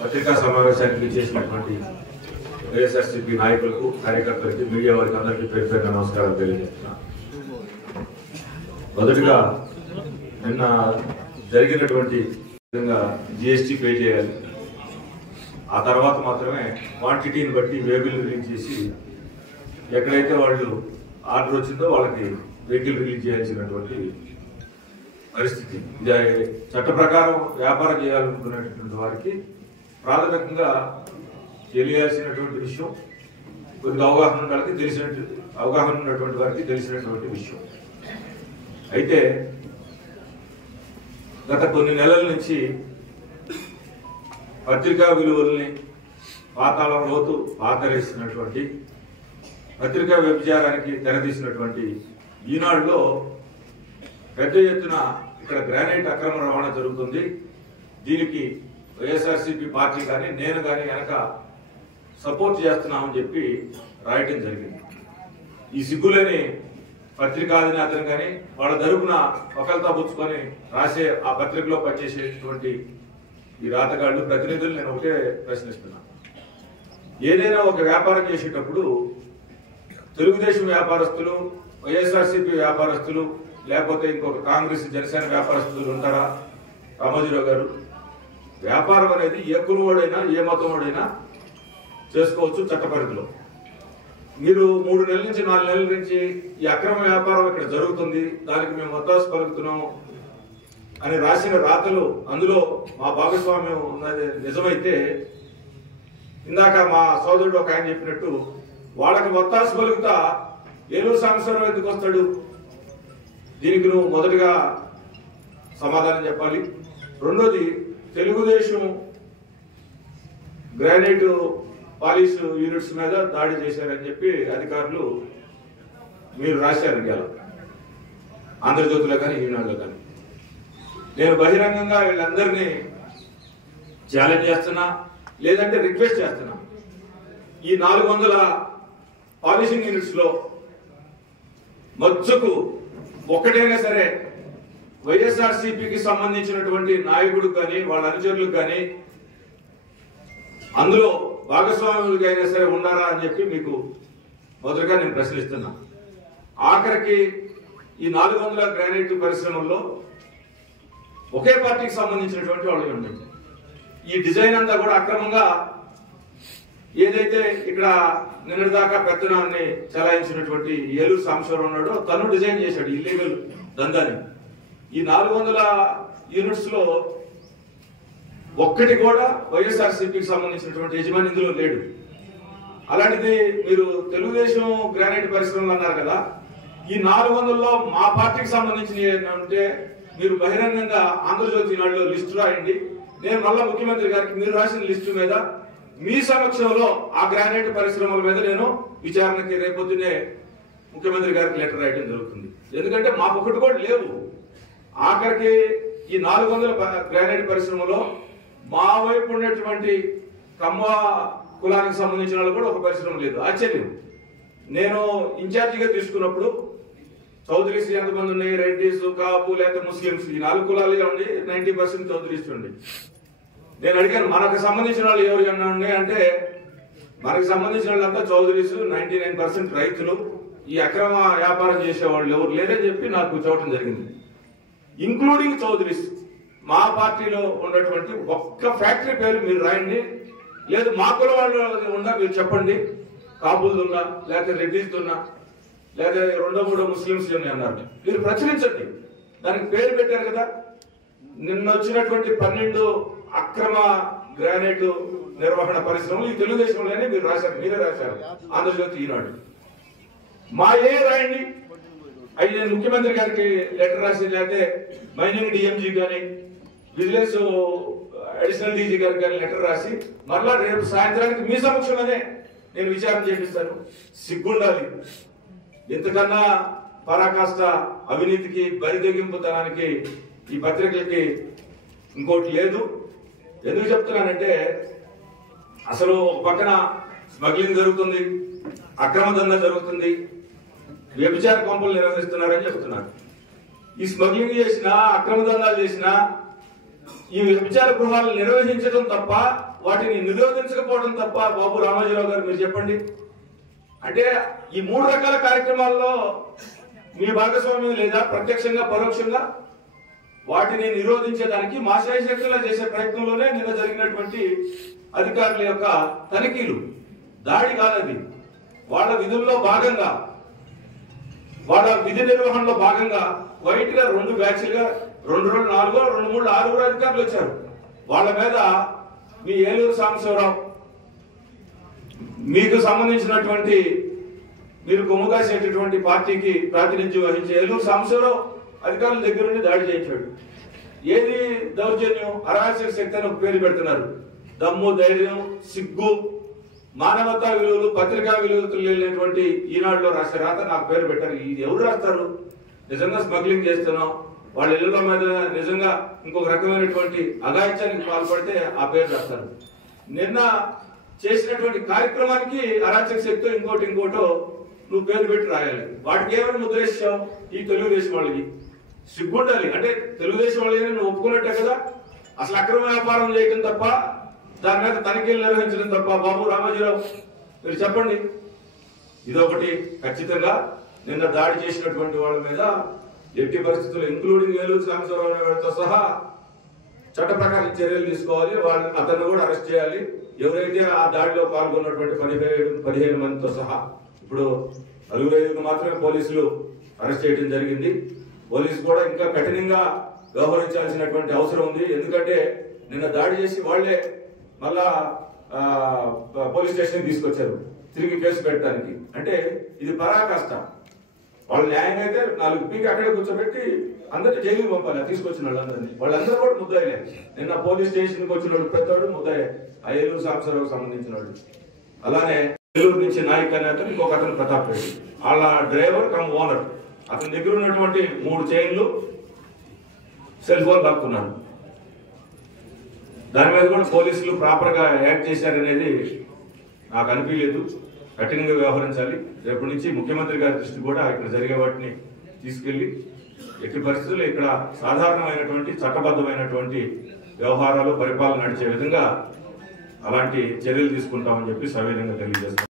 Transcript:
పత్రికా సమావేశానికి చేసినటువంటి వైఎస్ఆర్సీపీ నాయకులకు కార్యకర్తలకి మీడియా వారికి అందరికీ పేరు పేరున నమస్కారాలు తెలియజేస్తున్నా. మొదటిగా నిన్న జరిగినటువంటి విధంగా జిఎస్టీ పే చేయాలి, ఆ తర్వాత మాత్రమే క్వాంటిటీని బట్టి వెహికల్ రిలీజ్ చేసి ఎక్కడైతే వాళ్ళు ఆర్డర్ వచ్చిందో వాళ్ళకి వెహికల్ రిలీజ్ చేయాల్సినటువంటి పరిస్థితి. ఇది చట్ట ప్రకారం వ్యాపారం చేయాలనుకునేటటువంటి వారికి ప్రాథమికంగా తెలియాల్సినటువంటి విషయం, కొద్దిగా అవగాహన ఉన్నటువంటి వారికి తెలిసినటువంటి విషయం. అయితే గత కొన్ని నెలల నుంచి పత్రికా విలువల్ని పాతాళం లోతు పాతరేసినటువంటి, పత్రికా వ్యభిచారానికి తెరతీసినటువంటి ఈనాడులో పెద్ద ఎత్తున ఇక్కడ గ్రానైట్ అక్రమ రవాణా జరుగుతుంది. దీనికి వైఎస్ఆర్సీపీ పార్టీ కానీ నేను కానీ కనుక సపోర్ట్ చేస్తున్నామని చెప్పి రాయటం జరిగింది. ఈ సిగ్గులేని పత్రికా అధినేతను కానీ వాళ్ళ తరపున ఒకరితో పుచ్చుకొని రాసే ఆ పత్రికలో పనిచేసేటువంటి ఈ రాతగాళ్ళు ప్రతినిధులు నేను ఒకటే ప్రశ్నిస్తున్నా. ఏదైనా ఒక వ్యాపారం చేసేటప్పుడు తెలుగుదేశం వ్యాపారస్తులు, వైఎస్ఆర్సీపీ వ్యాపారస్తులు, లేకపోతే ఇంకొక కాంగ్రెస్ జనసేన వ్యాపారస్తులు ఉంటారా? రామోజీరావు గారు, వ్యాపారం అనేది ఏ కులవాడైనా ఏ మతం వాడైనా చేసుకోవచ్చు చట్ట పరిధిలో. మీరు 3 నెలల నుంచి 4 నెలల నుంచి ఈ అక్రమ వ్యాపారం ఇక్కడ జరుగుతుంది, దానికి మేము మద్దతు పలుకుతున్నాం అని రాసిన రాతలు, అందులో మా భాగస్వామ్యం ఉన్నది నిజమైతే, ఇందాక మా సోదరుడు ఒక ఆయన చెప్పినట్టు వాళ్ళకి మద్దతు పలుకుతా ఏలూరు సాంబశివరావు ఎందుకు వస్తాడు? దీనికి నువ్వు మొదటిగా సమాధానం చెప్పాలి. రెండోది, తెలుగుదేశం గ్రానైట్ పాలిష్ యూనిట్స్ మీద దాడి చేశారని చెప్పి అధికారులు మీరు రాశారు ఇవాళ ఆంధ్రజ్యోతిలో కానీ ఈనాడులో కానీ. నేను బహిరంగంగా వీళ్ళందరినీ ఛాలెంజ్ చేస్తున్నా, లేదంటే రిక్వెస్ట్ చేస్తున్నా. ఈ 400 పాలిషింగ్ యూనిట్స్ లో మచ్చుకు ఒక్కటైనా సరే వైఎస్ఆర్సీపీకి సంబంధించినటువంటి నాయకుడు కానీ వాళ్ళ అనుచరులకు కానీ అందులో భాగస్వాములకైనా సరే ఉన్నారా అని చెప్పి మీకు మొదటగా నేను ప్రశ్నిస్తున్నా. ఆఖరికి ఈ 400 గ్రానైట్ పరిశ్రమల్లో ఒకే పార్టీకి సంబంధించినటువంటి వాళ్ళు ఉండండి. ఈ డిజైన్ అంతా కూడా అక్రమంగా ఏదైతే ఇక్కడ నిన్నటిదాకా పెత్తనాన్ని చలాయించినటువంటి ఏలూరు సాంబశివరావు ఉన్నాడో తను డిజైన్ చేశాడు ఇల్లీగల్ దందాని. ఈ 400 యూనిట్స్ లో ఒక్కటి కూడా వైఎస్ఆర్సీపీకి సంబంధించినటువంటి యజమాని ఇందులో లేడు. అలాంటిది మీరు తెలుగుదేశం గ్రానైట్ పరిశ్రమలు అన్నారు కదా, ఈ 400లో మా పార్టీకి సంబంధించిన ఉంటే మీరు బహిరంగంగా ఆంధ్రజ్యోతి నాడులో లిస్టు రాయండి. నేను మళ్ళా ముఖ్యమంత్రి గారికి మీరు రాసిన లిస్టు మీద మీ సమక్షంలో ఆ గ్రానైట్ పరిశ్రమల మీద నేను విచారణకి రేపొద్దునే ముఖ్యమంత్రి గారికి లెటర్ రాయడం జరుగుతుంది. ఎందుకంటే మాకు ఒకటి కూడా లేవు. ఆఖరికి ఈ 400 గ్రానైట్ పరిశ్రమలో మా వైపు ఉన్నటువంటి కమ్మ కులానికి సంబంధించిన వాళ్ళు కూడా ఒక పరిశ్రమ లేదు. ఆశ్చర్యం. నేను ఇన్ఛార్జిగా తీసుకున్నప్పుడు చౌదరీస్ ఎంతమంది ఉన్నాయి, రెడ్డిస్, కాపు, లేకపోతే ముస్లింస్, ఈ 4 కులాలే ఉండి 90% చౌదరీస్ ఉండి. నేను అడిగాను మనకు సంబంధించిన వాళ్ళు ఎవరు ఉన్నాయి అంటే, మనకు సంబంధించిన వాళ్ళంతా చౌదరీస్, 99% రైతులు, ఈ అక్రమ వ్యాపారం చేసేవాళ్ళు ఎవరు లేరని చెప్పి నాకు చూడటం జరిగింది. ఇంక్లూడింగ్ చౌదరీస్. మా పార్టీలో ఉన్నటువంటి ఒక్క ఫ్యాక్టరీ పేరు మీరు రాయండి, లేదు మా కుల వాళ్ళు ఉన్నా మీరు చెప్పండి, కాపులది ఉన్నా, లేకపోతే రెడ్డిస్ ఉన్నా, లేదా 2-3 ముస్లింస్ అన్నారు, మీరు ప్రచురించండి. దానికి పేరు పెట్టారు కదా. నిన్న వచ్చినటువంటి 12 అక్రమ గ్రానైట్ నిర్వహణ పరిశ్రమలు ఈ తెలుగుదేశంలోనే మీరు రాశారు, మీరే రాశారు ఆంధ్రజ్యోతి ఈనాడు. మా ఏ రాయండి. అవి నేను ముఖ్యమంత్రి గారికి లెటర్ రాసి, లేకపోతే మైనింగ్ డిఎంజీ కానీ విజిలెన్స్ అడిషనల్ డీజీ గారికి కానీ లెటర్ రాసి మరలా రేపు సాయంత్రానికి మీ సమక్షంలోనే నేను విచారణ చేపిస్తాను. సిగ్గుండాలి. ఇంతకన్నా పరాకాష్ట అవినీతికి, బరిదెగింపుతనానికి ఈ పత్రికలకి ఇంకోటి లేదు. ఎందుకు చెప్తున్నానంటే, అసలు ఒక పక్కన స్మగ్లింగ్ జరుగుతుంది, అక్రమ దందా జరుగుతుంది, వ్యభిచార కొంపలు నిర్వహిస్తున్నారని చెప్తున్నారు. ఈ స్మగ్లింగ్ చేసినా, అక్రమ దందాలు చేసినా ఈ విచార గృహాలను నిర్వహించడం తప్ప వాటిని నిరోధించకపోవడం తప్ప బాబు రామోజీరావు గారు మీరు చెప్పండి. అంటే ఈ 3 రకాల కార్యక్రమాల్లో మీ భాగస్వామ్యం లేదా ప్రత్యక్షంగా పరోక్షంగా వాటిని నిరోధించేదానికి మా శాయశక్తులా చేసే ప్రయత్నంలోనే నిన్న జరిగినటువంటి అధికారుల యొక్క తనిఖీలు దాడి కాదది. వాళ్ళ విధుల్లో భాగంగా వాళ్ళ విధి నిర్వహణలో భాగంగా వైట్ గా 2 బ్యాచ్లుగా 2 4 2 3 6 అధికారులు వచ్చారు. వాళ్ళ మీద మీ ఏలూరు సాంబశివరావు మీకు సంబంధించినటువంటి మీరు కొమ్ముగాసేటటువంటి పార్టీకి ప్రాతినిధ్యం వహించే ఏలూరు సాంబశివరావు అధికారుల దగ్గర నుండి దాడి చేయించాడు. ఏది దౌర్జన్యం? అరాచక శక్తి అని ఒక పేరు పెడుతున్నారు. దమ్ము, ధైర్యం, సిగ్గు, మానవతా విలువలు, పత్రికా విలువలు లేనటువంటి ఈనాడులో రాసే రాత నాకు పేరు పెట్టారు. ఇది ఎవరు రాస్తారు? నిజంగా స్మగ్లింగ్ చేస్తున్నాం, వాళ్ళ ఇళ్ల మీద నిజంగా ఇంకొక రకమైనటువంటి అఘాయిత్యానికి పాల్పడితే ఆ పేరు రాస్తారు. నిన్న చేసినటువంటి కార్యక్రమానికి అరాచక శక్తి ఇంకోటో నువ్వు పేరు పెట్టి రాయాలి. వాటికి ఏమైనా ముద్రేశావు? ఈ తెలుగుదేశం వాళ్ళకి సిగ్గుండాలి. అంటే తెలుగుదేశం వాళ్ళని నువ్వు ఒప్పుకున్నట్టే కదా. అసలు అక్రమ వ్యాపారం చేయడం తప్ప, దాని మీద తనిఖీలు నిర్వహించడం తప్ప బాబు రామోజీరావు మీరు చెప్పండి. ఇదొకటి. ఖచ్చితంగా నిన్న దాడి చేసినటువంటి వాళ్ళ మీద ఎట్టి పరిస్థితుల్లో ఇంక్లూడింగ్ ఏలూరు సాంబశివరావుతో సహా చట్ట ప్రకారం చర్యలు తీసుకోవాలి. వాళ్ళని అతన్ని కూడా అరెస్ట్ చేయాలి. ఎవరైతే ఆ దాడిలో పాల్గొన్నటువంటి 15 మందితో సహా. ఇప్పుడు 4-5 మాత్రమే పోలీసులు అరెస్ట్ చేయడం జరిగింది. పోలీసు కూడా ఇంకా కఠినంగా వ్యవహరించాల్సినటువంటి అవసరం ఉంది. ఎందుకంటే నిన్న దాడి చేసి వాళ్లే మళ్ళా పోలీస్ స్టేషన్ తీసుకొచ్చారు తిరిగి కేసు పెట్టడానికి. అంటే ఇది పరాకాష్ట. వాళ్ళ న్యాయం అయితే 4 పీకి అక్కడే కూర్చోబెట్టి అందరినీ జైలుకి పంపాలి. తీసుకొచ్చిన వాళ్ళందరూ కూడా ముద్దాయిలే. నిన్న పోలీస్ స్టేషన్కి వచ్చిన వాళ్ళు పెద్దవాడు ముద్దాయే. ఆ ఏలూరు సాంబశివరావుకు సంబంధించిన వాళ్ళు. అలానే ఏలూరు నుంచి నాయక్ అనే అతను, ఇంకొక అతను ప్రతాప్ రెడ్డి, వాళ్ళ డ్రైవర్ కమ్ ఓనర్. అతని దగ్గర ఉన్నటువంటి 3 చైన్లు, సెల్ ఫోన్ లాక్కున్నారు. దాని మీద కూడా పోలీసులు ప్రాపర్ గా యాక్ట్ చేశారనేది నాకు అనిపించలేదు. కఠినంగా వ్యవహరించాలి. రేపటి నుంచి ముఖ్యమంత్రి గారి దృష్టి కూడా ఇక్కడ జరిగే వాటిని తీసుకెళ్లి ఎట్టి పరిస్థితుల్లో ఇక్కడ సాధారణమైనటువంటి చట్టబద్ధమైనటువంటి వ్యవహారాలు పరిపాలన నడిచే విధంగా అలాంటి చర్యలు తీసుకుంటామని చెప్పి సవిధంగా తెలియజేస్తాం.